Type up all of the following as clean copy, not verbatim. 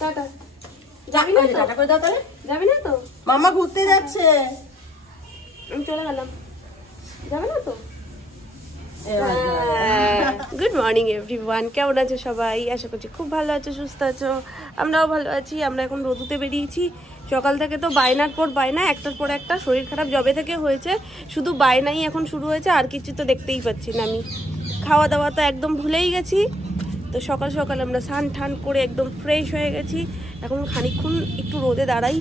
Tata. যাবি না তো? টাটা করে দাও তাহলে। যাবি না তো? মামা ঘুরতে যাচ্ছে। আমি চলে গেলাম। যাবে না তো? গুড মর্নিং এভরিওয়ান, কেমন আছো সবাই? আশা করছি খুব ভালো আছো, সুস্থ আছো। আমরাও ভালো আছি। আমরা এখন রোদুতে বেরিয়েছি। সকাল থেকে তো বায়নার পর বায়না, একটার পর একটা। শরীর খারাপ জবে থেকে হয়েছে, শুধু বায়নাই এখন শুরু হয়েছে, আর কিছু তো দেখতেই পাচ্ছি না আমি। খাওয়া দাওয়া তো একদম ভুলেই গেছি। তো সকাল সকাল আমরা স্নান ঠান করে একদম ফ্রেশ হয়ে গেছি। এখন খানিকক্ষণ একটু রোদে দাঁড়াই।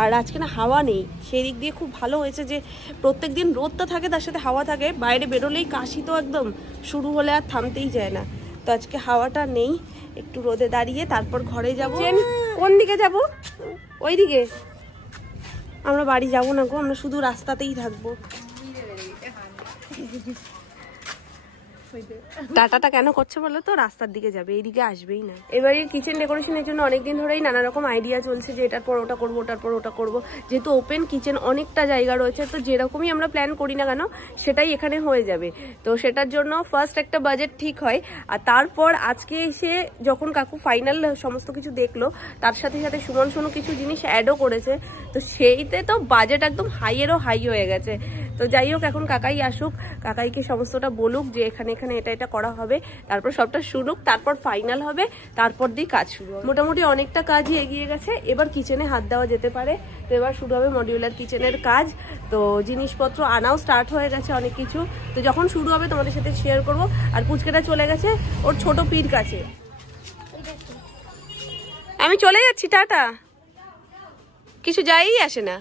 আর আজকে না হাওয়া নেই, সেই দিক দিয়ে খুব ভালো হয়েছে যে প্রত্যেক দিন রোদটা থাকে, তার সাথে হাওয়া থাকে। বাইরে বেরোলেই কাশি তো একদম শুরু হলে আর থামতেই যায় না। তো আজকে হাওয়াটা নেই, একটু রোদে দাঁড়িয়ে তারপর ঘরে যাব। কোন দিকে যাব? ওই দিকে? আমরা বাড়ি যাব না গো, আমরা শুধু রাস্তাতেই থাকবো। টাটাটা কেন করছে বলো তো? রাস্তার দিকে যাবে, এইদিকে আসবেই না। এবারে কিচেন ডেকোরেশনের জন্য অনেকদিন ধরেই নানা রকম আইডিয়া চলছে যে এটার পর ওটা করবো, ওটার পর ওটা করবো। যেহেতু ওপেন কিচেন, অনেকটা জায়গা রয়েছে, তো যেরকমই আমরা প্ল্যান করি না কেন সেটাই এখানে হয়ে যাবে। তো সেটার জন্য ফার্স্ট একটা বাজেট ঠিক হয়, আর তারপর আজকে এসে যখন কাকু ফাইনাল সমস্ত কিছু দেখলো, তার সাথে সাথে সুমন সোনু কিছু জিনিস অ্যাডও করেছে, তো সেইতে তো বাজেট একদম হাইয়েরও হাই হয়ে গেছে। তো যাই হোক, এখন কাকাই আসুক, কাকাইকে সমস্তটা বলুক যে এখানে এখানে এটা এটা করা হবে, তারপর সবটা শুনুক, তারপর ফাইনাল হবে, তারপর দিয়ে কাজ শুরু হবে। মোটামুটি অনেকটা কাজই এগিয়ে গেছে, এবার কিচেনে হাত দেওয়া যেতে পারে। তো এবার শুরু হবে মডিউলার কিচেনের কাজ। তো জিনিসপত্র আনাও স্টার্ট হয়ে গেছে অনেক কিছু। তো যখন শুরু হবে তোমাদের সাথে শেয়ার করব। আর পুচকেটা চলে গেছে ওর ছোট পীর কাছে। আমি চলে যাচ্ছি, টাটা। কিছু যাই আসে না,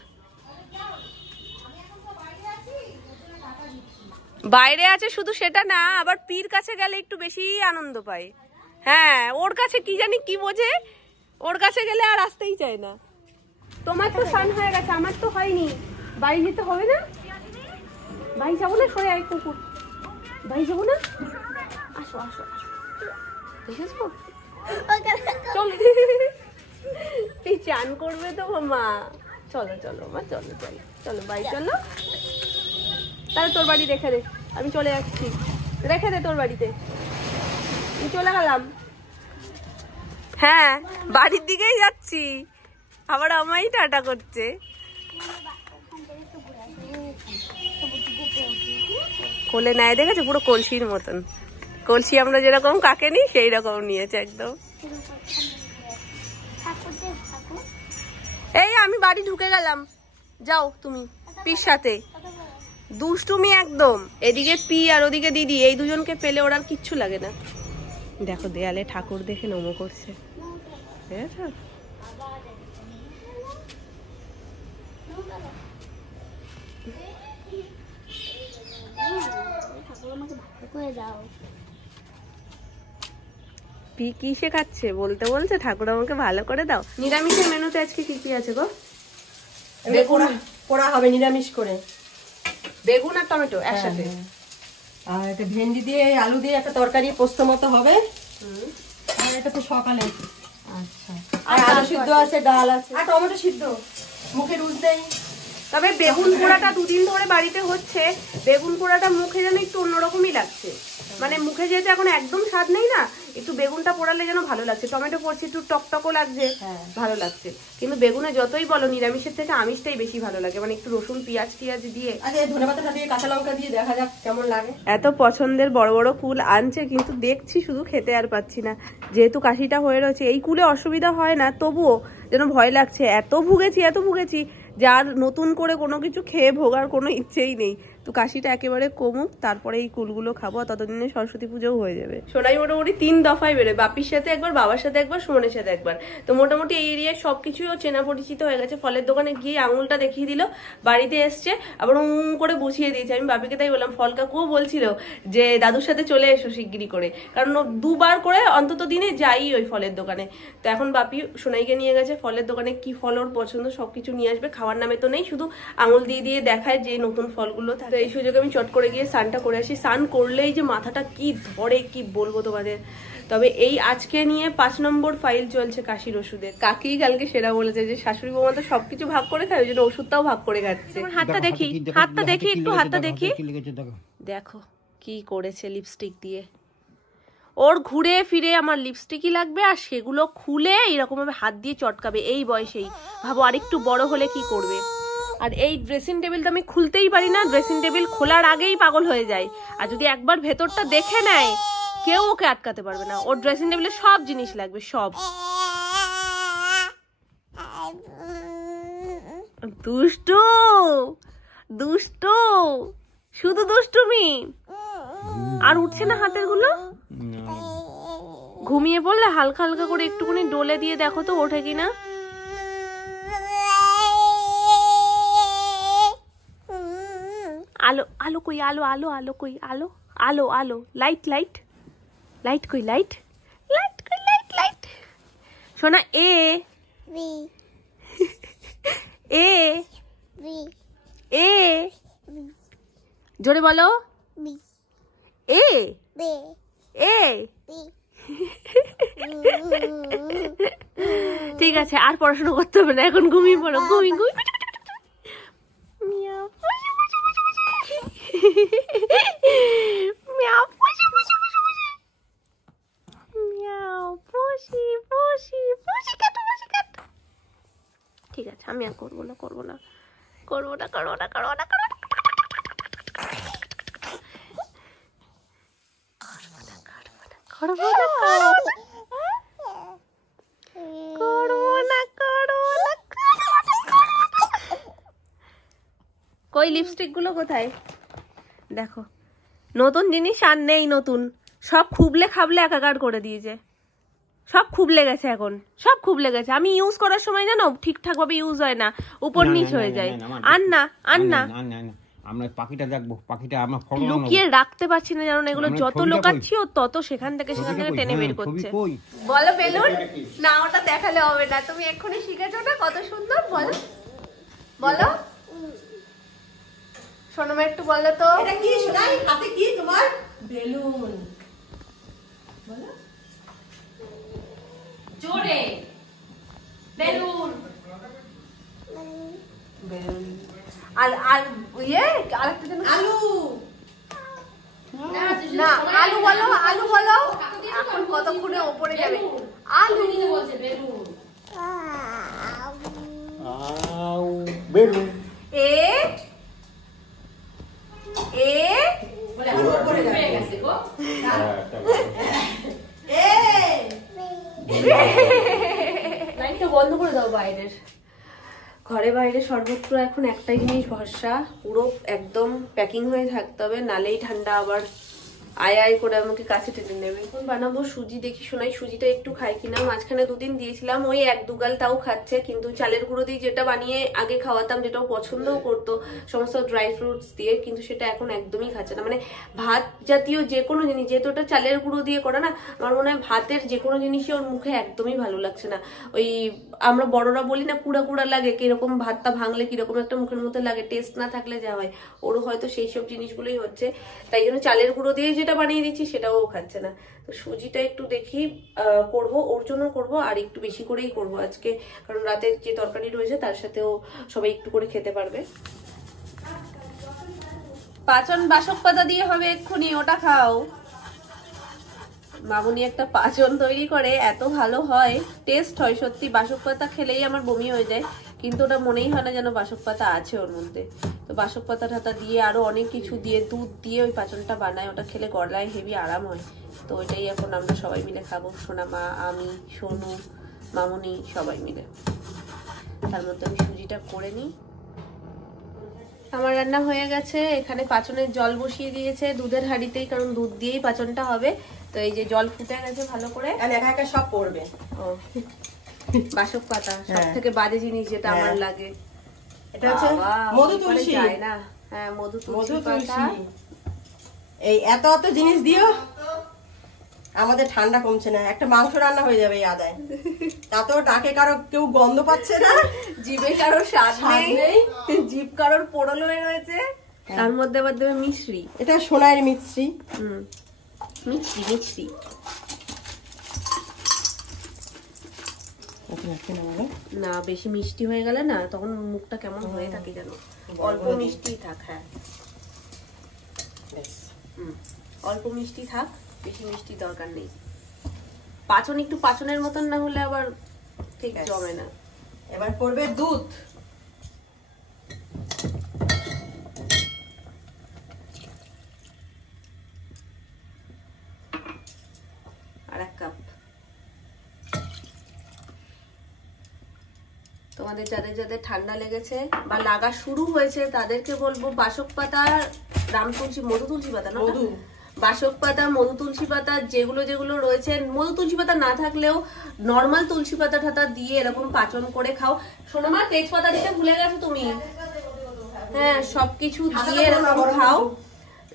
বাইরে আছে শুধু সেটা না, আবার পীর কাছে গেলে একটু বেশি আনন্দ পায়। হ্যাঁ, ওর কাছে কি জানি কি বোঝে, ওর কাছে গেলে আর আসতেই চায় না। তোমার তো স্নান হয়ে গেছে, আমার তো হয়নি। বাড়ি যেতে হবে না? বাড়ি যাবো না? সরে আয় কুকুর, বাড়ি যাবো না? আসো আসো আসো, দেখেছো? চল, তুই চান করবে তো মা? চলো চলো মা, চলো চলো চলো, বাড়ি চলো। তাহলে তোর বাড়ি রেখে দে, আমি চলে যাচ্ছি। রেখে দে তোর বাড়িতে, আমি চলে গেলাম। হ্যাঁ, বাড়ির দিকেই যাচ্ছি। আবার আমায় টাটা করছে। কোলে নেয়, দেখেছো? পুরো কলসির মতন। কলসি আমরা যেরকম কাকে নিই সেই রকম নিয়েছে একদম। এই আমি বাড়ি ঢুকে গেলাম, যাও তুমি পির সাথে। দুষ্টুমি একদম। এদিকে পি আর ওদিকে দিদি, এই দুজনকে পেলে ওর আর কিচ্ছু লাগে না। দেখো দেয়ালে ঠাকুর দেখে নমো করছে, দেখেছো? পি কি শেখাচ্ছে বলতে বলছে ঠাকুর আমাকে ভালো করে দাও। নিরামিষের মেনুতে আজকে কি কি আছে গো? বেগুন পোড়া হবে নিরামিষ করে, বেগুন আর টমেটো একসাথে। আর একটা ভেন্ডি দিয়ে আলু দিয়ে একটা তরকারি পোস্ত মতো হবে। আর এটা তো সকালে। আচ্ছা, আর আলু সিদ্ধ আছে, ডাল আছে, আর টমেটো সিদ্ধ। মুখে রুচ দেই। তবে বেগুন পোড়াটা দুদিন ধরে বাড়িতে হচ্ছে, বেগুন পোড়াটা মুখে যেন একটু অন্যরকমই লাগছে। মানে মুখে যেহেতু এখন একদম স্বাদ নেই না, একটু বেগুনটা পোড়ালে যেন ভালো লাগছে। টমেটো পড়ছে একটু টকটকও লাগছে, ভালো লাগছে। কিন্তু বেগুনে যতই বলো নিরামিষের থেকে আমিষটাই বেশি ভালো লাগে, মানে একটু রসুন পেঁয়াজ টিয়াজ দিয়ে, আচ্ছা ধনেপাতা দিয়ে কাঁচা লঙ্কা দিয়ে দেখা যাক কেমন লাগে। এত পছন্দের বড় বড় কুল আনছে, কিন্তু দেখছি শুধু খেতে আর পাচ্ছি না। যেহেতু কাশিটা হয়ে রয়েছে, এই কুলে অসুবিধা হয় না, তবুও যেন ভয় লাগছে। এত ভুগেছি যার নতুন করে কোনো কিছু খেয়ে ভোগার কোনো ইচ্ছেই নেই। তো কাশিটা একেবারে কমুক, তারপরে এই কুলগুলো খাবো, ততদিনে সরস্বতী পুজোও হয়ে যাবে। সোনাই মোটামুটি 3 দফায় বেরোয়, বাপির সাথে একবার, বাবার সাথে একবার, সুমনের সাথে একবার। তো মোটামুটি এই এরিয়ায় সবকিছুও চেনা পরিচিত হয়ে গেছে। ফলের দোকানে গিয়ে আঙুলটা দেখিয়ে দিল, বাড়িতে এসছে, আবার করে বুঝিয়ে দিয়েছে। আমি বাপিকে তাই বললাম, ফল কাকুও বলছিল যে দাদুর সাথে চলে এসো শিগগিরি করে, কারণ 2 বার করে অন্তত দিনে যাই ওই ফলের দোকানে। তো এখন বাপি সোনাইকে নিয়ে গেছে ফলের দোকানে, কি ফল ওর পছন্দ সবকিছু নিয়ে আসবে। খাওয়ার নামে তো নেই, শুধু আঙুল দিয়ে দিয়ে দেখায় যে নতুন ফলগুলো থাকে। এই সুযোগে আমি চট করে গিয়ে স্নানটা করে আসি। স্নান করলেই যে মাথাটা কি ধরে কি বলবো তোমাদের। তবে এই আজকে নিয়ে 5 নম্বর ফাইল চলছে কাশির ওষুধের। কাকি কালকে সেরা বলেছে যে শাশুড়ি বৌমা তো সবকিছু ভাগ করে খায়, ওই জন্য ওষুধটাও ভাগ করে খাচ্ছে। হাতটা দেখি, হাতটা দেখি, একটু হাতটা দেখি। দেখো কি করেছে লিপস্টিক দিয়ে। ওর ঘুরে ফিরে আমার লিপস্টিকই লাগবে, আর সেগুলো খুলে এইরকম ভাবে হাত দিয়ে চটকাবে এই বয়সেই। ভাবো আরেকটু বড় হলে কি করবে। আর এই ড্রেসিং টেবিলটা আমি খুলতেই পারি না, ড্রেসিং টেবিল খোলার আগেই পাগল হয়ে যায়। আর যদি একবার ভেতরটা দেখে নেয় কেউ ওকে আটকাতে পারবে না। ওর ড্রেসিং টেবিলে সব জিনিস লাগবে, সব। দুষ্টু দুষ্টু, শুধু দুষ্টুমি। আর উঠছে না হাতের গুলো? ঘুমিয়ে পড়লে হালকা হালকা করে একটুখানি ডলে দিয়ে দেখো তো ওঠে কিনা। আলো আলো কই, আলো আলো আলো কই, আলো আলো আলো, লাইট লাইট লাইট কই, লাইট লাইট কই, লাইট লাইট। শোনা এ এ এ, জোরে বলো এ এ। ঠিক আছে, আর পড়াশোনা করতে হবে না, এখন ঘুমিয়ে পড়ো। ঘুমি ঘুমি ঠিক আছে, আমি আর করবো না করবো না করবো না করবো না করবো না করবো না। কই লিপস্টিক গুলো কোথায়? দেখো নতুন জিনিস আর নেই, নতুন সব খুবলে খাবলে একাকার করে দিয়েছে। সব খুবলে গেছে, এখন সব খুবলে গেছে। আমি ইউজ করার সময় জানো ঠিকঠাক ভাবে ইউজ হয় না, উপর নিচ হয়ে যায়। আর না আর না, আমরা পাখিটা দেখবো, পাখিটা আমরা ফটো লুকিয়ে রাখতে পারছি না জানো না, এগুলো যত লোকাচ্ছি ও তত সেখান থেকে টেনে বের করছে। বলো বেলুন না, ওটা দেখালে হবে না, তুমি এক্ষুনি শিখেছো না কত সুন্দর। বলো বলো সোনামা, একটু বলো তো এটা কি সোনাই, হাতে কি তোমার? বেলুন। বলো জোরে, বেলুন বেলুন। আর আর ইয়ে আরেকটা যেন আলু। না আলু বলো, আলু বলো, এখন কতক্ষণে ওপরে যাবে। আলু বলছে বেলুন। বেলুন। এ এ বলে ওপরে যাবে গেছে গো। এ লাইটটা বন্ধ করে দাও বাইরের। ঘরে বাইরে সর্বত্র এখন একটাই জিনিস ভরসা, পুরো একদম প্যাকিং হয়ে থাকতে হবে, নালেই ঠান্ডা আবার আয় আয় করে আমাকে কাছে টেনে নেবে। এখন বানাবো সুজি, দেখি শোনাই সুজিটা একটু খাই কিনা। মাঝখানে দুদিন দিয়েছিলাম, ওই এক দুগাল তাও খাচ্ছে, কিন্তু চালের গুঁড়ো দিয়ে যেটা বানিয়ে আগে খাওয়াতাম, যেটাও পছন্দও করতো সমস্ত ড্রাই ফ্রুটস দিয়ে, কিন্তু সেটা এখন একদমই খাচ্ছে না। মানে ভাত জাতীয় যে কোনো জিনিস, যেহেতু ওটা চালের গুঁড়ো দিয়ে করা না, আমার মনে হয় ভাতের যে কোনো জিনিসই ওর মুখে একদমই ভালো লাগছে না। ওই আমরা বড়রা বলি না কুড়া কুড়া লাগে, কিরকম ভাতটা ভাঙলে কিরকম একটা মুখের মধ্যে লাগে, টেস্ট না থাকলে যা হয়, ওরও হয়তো সেই সব জিনিসগুলোই হচ্ছে। তাই জন্য চালের গুঁড়ো দিয়ে যেটা বানিয়ে দিচ্ছি সেটাও খাচ্ছে না। তো সুজিটা একটু দেখি করব, ওর জন্য করব, আর একটু বেশি করেই করব আজকে, কারণ রাতের যে তরকারি রয়েছে তার সাথেও সবাই একটু করে খেতে পারবে। পাচন বাসক পাতা দিয়ে হবে এক্ষুনি, ওটা খাও। মামুনি একটা পাচন তৈরি করে, এত ভালো হয়, টেস্ট হয় সত্যি। বাসক পাতা খেলেই আমার বমি হয়ে যায়, কিন্তু ওটা মনেই হয় না যেন বাসক পাতা আছে ওর মধ্যে। তো বাসক পাতা ঠাতা দিয়ে আরো অনেক কিছু দিয়ে, দুধ দিয়ে ওই পাচনটা বানায়, ওটা খেলে গলায় হেভি আরাম হয়। তো ওইটাই এখন আমরা সবাই মিলে খাবো, সোনা মা, আমি, সোনু, মামুনি সবাই মিলে। তার মধ্যে আমি সুজিটা করে নিই। আমার রান্না হয়ে গেছে, এখানে পাচনের জল বসিয়ে দিয়েছে দুধের হাঁড়িতেই, কারণ দুধ দিয়েই পাচনটা হবে। তো এই যে জল ফুটে গেছে ভালো করে, একা একা সব পড়বে। ও বাসক পাতা সব থেকে বাজে জিনিস যেটা আমার লাগে। এটা হচ্ছে মধু তুলসী। যায় না, হ্যাঁ মধু তুলসী। এই এত এত জিনিস দিও, আমাদের ঠান্ডা কমছে না। একটা মাংস রান্না হয়ে যাবে এই আদায়, তাতেও ডাকে কারো কেউ গন্ধ পাচ্ছে না, জিভে কারোর স্বাদ নেই, জিভ কারোর পোড়ল হয়ে রয়েছে, তার মধ্যে আবার দেবে মিশ্রি। এটা সোনার মিশ্রি। মিষ্টি মিষ্টি। না বেশি মিষ্টি হয়ে গেলে না তখন মুখটা কেমন হয়ে থাকে জানো, অল্প মিষ্টি থাক। হ্যাঁ অল্প মিষ্টি থাক, বেশি মিষ্টি দরকার নেই। পাচন একটু পাচনের মতন না হলে আবার ঠিক জমে না। এবার পড়বে দুধ। আর 1 কাপ। তোমাদের যাদের যাদের ঠান্ডা লেগেছে বা লাগা শুরু হয়েছে তাদেরকে বলবো বাসক পাতা, রাম তুলসী, মধু তুলসী পাতা না, বাসক পাতা, মধু তুলসী পাতা যেগুলো যেগুলো রয়েছে, মধু তুলসী পাতা না থাকলেও নর্মাল তুলসী পাতা ঠাতা দিয়ে এরকম পাচন করে খাও। শোনো মা, তেজপাতা দিতে ভুলে গেছো তুমি। হ্যাঁ, সবকিছু দিয়ে এরকম খাও,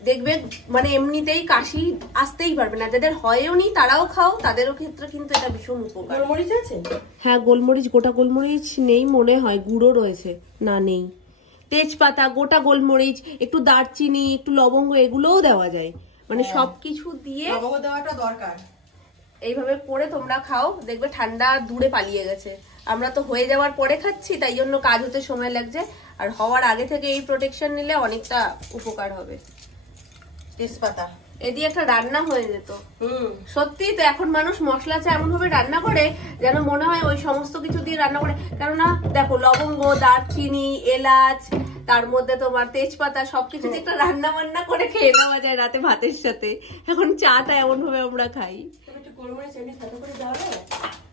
দেখবে মানে এমনিতেই কাশি আসতেই পারবে না। যাদের হয়ও নি তারাও খাও, তাদেরও ক্ষেত্রে কিন্তু এটা ভীষণ উপকার। গোলমরিচ আছে? হ্যাঁ, গোলমরিচ, গোটা গোলমরিচ নেই মনে হয়, গুঁড়ো রয়েছে। না, নেই। তেজপাতা, গোটা গোলমরিচ, একটু দারচিনি, একটু লবঙ্গ, এগুলোও দেওয়া যায়। মানে সবকিছু দিয়ে লবঙ্গ দেওয়াটা দরকার। এইভাবে করে তোমরা খাও, দেখবে ঠান্ডা দূরে পালিয়ে গেছে। আমরা তো হয়ে যাওয়ার পরে খাচ্ছি, তাই জন্য কাজ হতে সময় লাগছে। আর হওয়ার আগে থেকে এই প্রোটেকশন নিলে অনেকটা উপকার হবে। তেজপাতা এদিকে একটা রান্না হয়ে যেত। সত্যি তো, এখন মানুষ মশলা চা এমন ভাবে রান্না করে যেন মনে হয় ওই সমস্ত কিছু দিয়ে রান্না করে। কেননা দেখো, লবঙ্গ, দারচিনি, এলাচ, তার মধ্যে তোমার তেজপাতা, সবকিছু দিয়ে একটা রান্না বান্না করে খেয়ে নেওয়া যায় রাতে ভাতের সাথে। এখন চাটা এমন ভাবে আমরা খাই।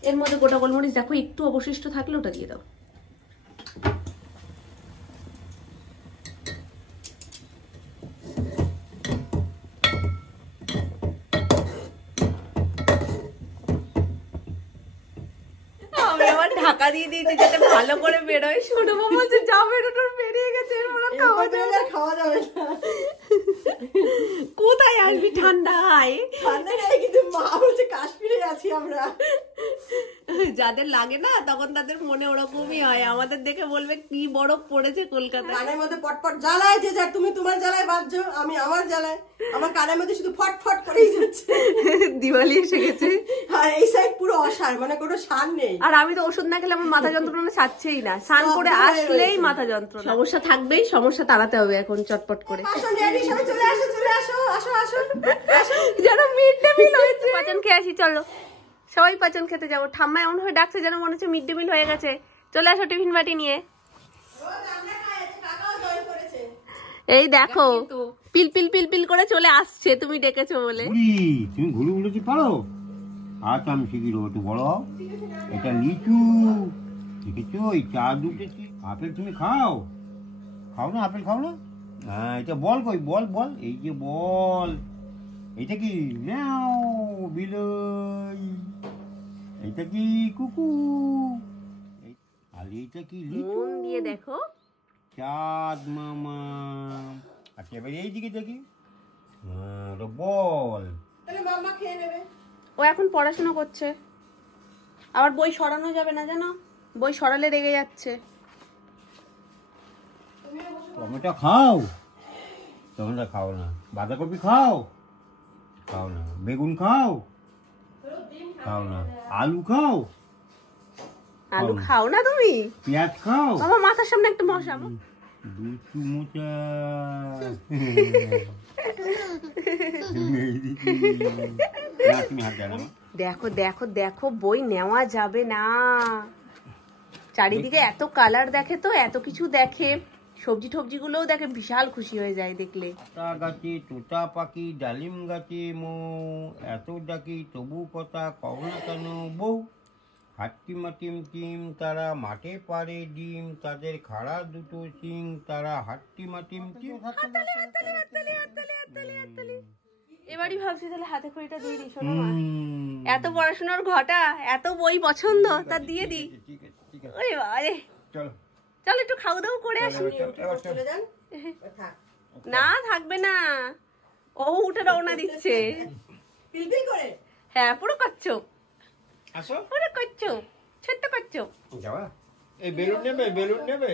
এর মধ্যে গোটা গোলমরিচ দেখো, একটু অবশিষ্ট থাকলে ওটা দিয়ে দাও। ঢাকা দিয়ে দিয়েছি যাতে ভালো করে বেরোয়। শোনো মা বলছে যা বেরোনোর বেরিয়ে গেছে, খাওয়া যাবে না। কোথায় আসবি ঠান্ডায়? ঠান্ডা নেই, কিন্তু মা বলছে কাশ্মীরে আছি আমরা। যাদের লাগে না তখন তাদের মনে ওরকমই হয়। আমাদের দেখে বলবে কি বরফ পড়েছে কলকাতায়। কানের মধ্যে পটপট জ্বালায়, যে যা তুমি তোমার জ্বালায় বাঁধছো, আমি আমার জ্বালায়। আমার কানের মধ্যে শুধু ফটফট করেই যাচ্ছে। দিওয়ালি এসে গেছে আর এই সাইড পুরো অসার, মানে কোনো সার নেই। আর আমি তো ওষুধ না খেলে আমার মাথা যন্ত্রণা ছাড়ছেই না। স্নান করে আসলেই মাথা যন্ত্রণা। সমস্যা থাকবেই, সমস্যা তাড়াতে হবে এখন চটপট করে। চলে আসো, চলে আসো, আসো আসো আসো। যেন মিড ডে মিল হয়েছে। পাচন খেয়ে আসি, চলো সবাই পাচন খেতে যাবো। ঠাম্মা এমন হয়ে ডাকছে যেন মনে হচ্ছে মিড ডে মিল হয়ে গেছে। চলে আসো টিফিন বাটি নিয়ে। এই দেখো পিল পিল পিল পিল করে চলে আসছে, তুমি ডেকেছো বলে। তুমি ঘুরে ঘুরেছি পারো? আচ্ছা, আমি শিখি দেবো, একটু বড় হও। এটা লিচু, দেখেছো? এই চার দুটেছি। আপেল তুমি খাও? খাও না আপেল, খাও না? হ্যাঁ, এটা বল কই, বল বল, এই যে বল। এইটা কি? নাও বিলই। এইটা কি? কুকু। আর এইটা কি? লিচু। মন দিয়ে দেখো। চাঁদ মামা। আচ্ছা, এবার এইদিকে দেখি। ওটা বল। তাহলে মাম্মা খেয়ে নেবে। ও এখন পড়াশোনা করছে, আবার বই সরানো যাবে না জানো, বই সরালে রেগে যাচ্ছে। টমেটো খাও? টমেটো খাও না। বাঁধাকপি খাও? খাও না। বেগুন খাও? খাও না। আলু খাও? আলু খাও না তুমি? পেঁয়াজ খাও? আমার মাথার সামনে একটা মশা। দুচু মোচা। দেখো দেখো দেখো, বই নেওয়া যাবে না। চারিদিকে এত কালার দেখে, তো এত কিছু দেখে, সবজি টবজি গুলোও দেখে, বিশাল খুশি হয়ে যায় দেখলে। গাছে তোতা পাখি, ডালিম গাছে মৌ, এত ডাকি তবু কথা কও না কেন বউ। হাট্টিমা টিম টিম, তারা মাঠে পারে ডিম, তাদের খাড়া দুটো সিং, তারা হাট্টিমা টিম টিম। এবারই ভাবছি তাহলে হাতে খড়িটা দিয়ে দিই। শোনো মা, এত পড়াশোনার ঘটা, এত বই পছন্দ, তা দিয়ে দিই। ওরে বাবারে, চলো চলো একটু খাওয়া দাওয়া করে আসি। চলে যান। না, থাকবে না, ও উঠে রওনা দিচ্ছে। পিলপিল করে। হ্যাঁ, পুরো কচ্ছপ। আসো, পুরো কচ্ছপ, ছোট্ট কচ্ছপ। যাবা? এই বেলুন নেবে? বেলুন নেবে?